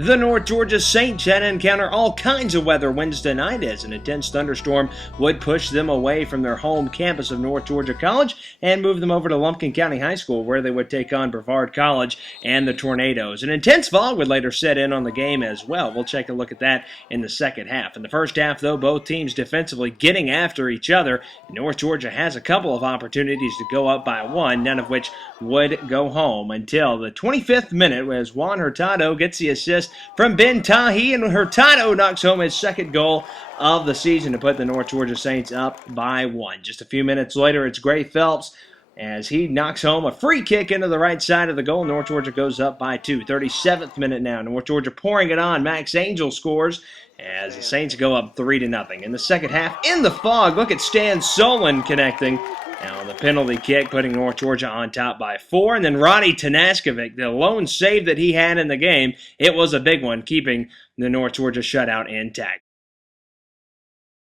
The North Georgia Saints had to encounter all kinds of weather Wednesday night as an intense thunderstorm would push them away from their home campus of North Georgia College and move them over to Lumpkin County High School, where they would take on Brevard College and the Tornadoes. An intense fog would later set in on the game as well. We'll take a look at that in the second half. In the first half, though, both teams defensively getting after each other. North Georgia has a couple of opportunities to go up by one, none of which would go home until the 25th minute as Juan Hurtado gets the assist from Ben Tahi, and Hurtado knocks home his second goal of the season to put the North Georgia Saints up by one. Just a few minutes later, it's Gray Phelps as he knocks home a free kick into the right side of the goal. North Georgia goes up by two. 37th minute now. North Georgia pouring it on. Max Angel scores as the Saints go up 3-0. In the second half, in the fog, look at Stan Solon connecting. Now, the penalty kick, putting North Georgia on top by 4. And then Roddy Tanaskovic, the lone save that he had in the game, it was a big one, keeping the North Georgia shutout intact.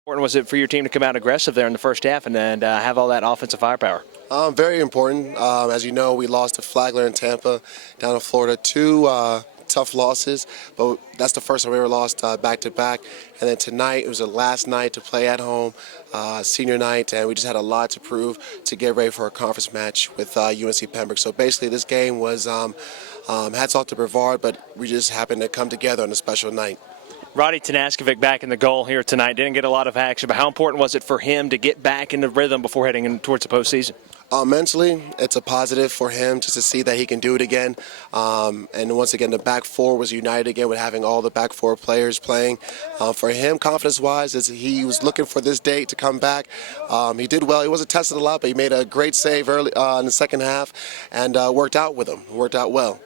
How important was it for your team to come out aggressive there in the first half and have all that offensive firepower? Very important. As you know, we lost to Flagler and Tampa down in Florida. Two tough losses, but that's the first time we ever lost back-to-back. And then tonight, it was the last night to play at home, senior night, and we just had a lot to prove to get ready for a conference match with UNC Pembroke. So basically, this game was hats off to Brevard, but we just happened to come together on a special night. Roddy Tanaskovic back in the goal here tonight. Didn't get a lot of action, but how important was it for him to get back into rhythm before heading in towards the postseason? Mentally, it's a positive for him just to see that he can do it again. And once again, the back four was united again with having all the back four players playing. For him, confidence-wise, as he was looking for this date to come back. He did well. He wasn't tested a lot, but he made a great save early in the second half and worked out with him. Worked out well.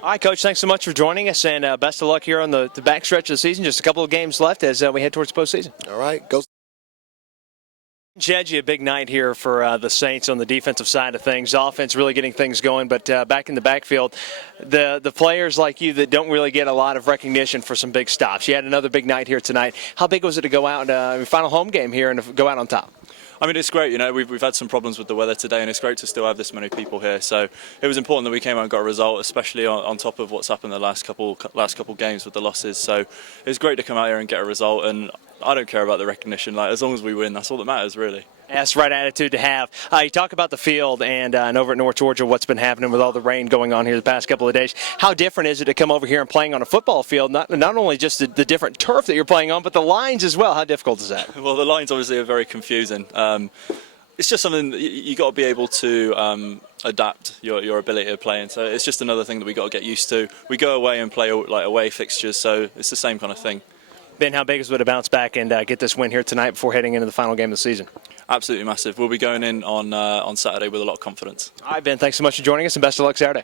All right, Coach, thanks so much for joining us, and best of luck here on the backstretch of the season. Just a couple of games left as we head towards the postseason. All right, go. Jedgie, a big night here for the Saints on the defensive side of things. Offense really getting things going, but back in the backfield, the players like you that don't really get a lot of recognition for some big stops. You had another big night here tonight. How big was it to go out final home game here and go out on top? I mean, it's great. You know, we've had some problems with the weather today, and it's great to still have this many people here. So it was important that we came out and got a result, especially on top of what's happened the last couple games with the losses. So it was great to come out here and get a result. And I don't care about the recognition. Like, as long as we win, that's all that matters, really. That's the right attitude to have. You talk about the field and over at North Georgia, what's been happening with all the rain going on here the past couple of days. How different is it to come over here and playing on a football field? Not only just the different turf that you're playing on, but the lines as well. How difficult is that? Well, the lines obviously are very confusing. It's just something that you got to be able to adapt your ability to play in. So it's just another thing that we got to get used to. We go away and play like away fixtures, so it's the same kind of thing. Ben, how big is it to bounce back and get this win here tonight before heading into the final game of the season? Absolutely massive. We'll be going in on Saturday with a lot of confidence. All right, Ben, thanks so much for joining us, and best of luck Saturday.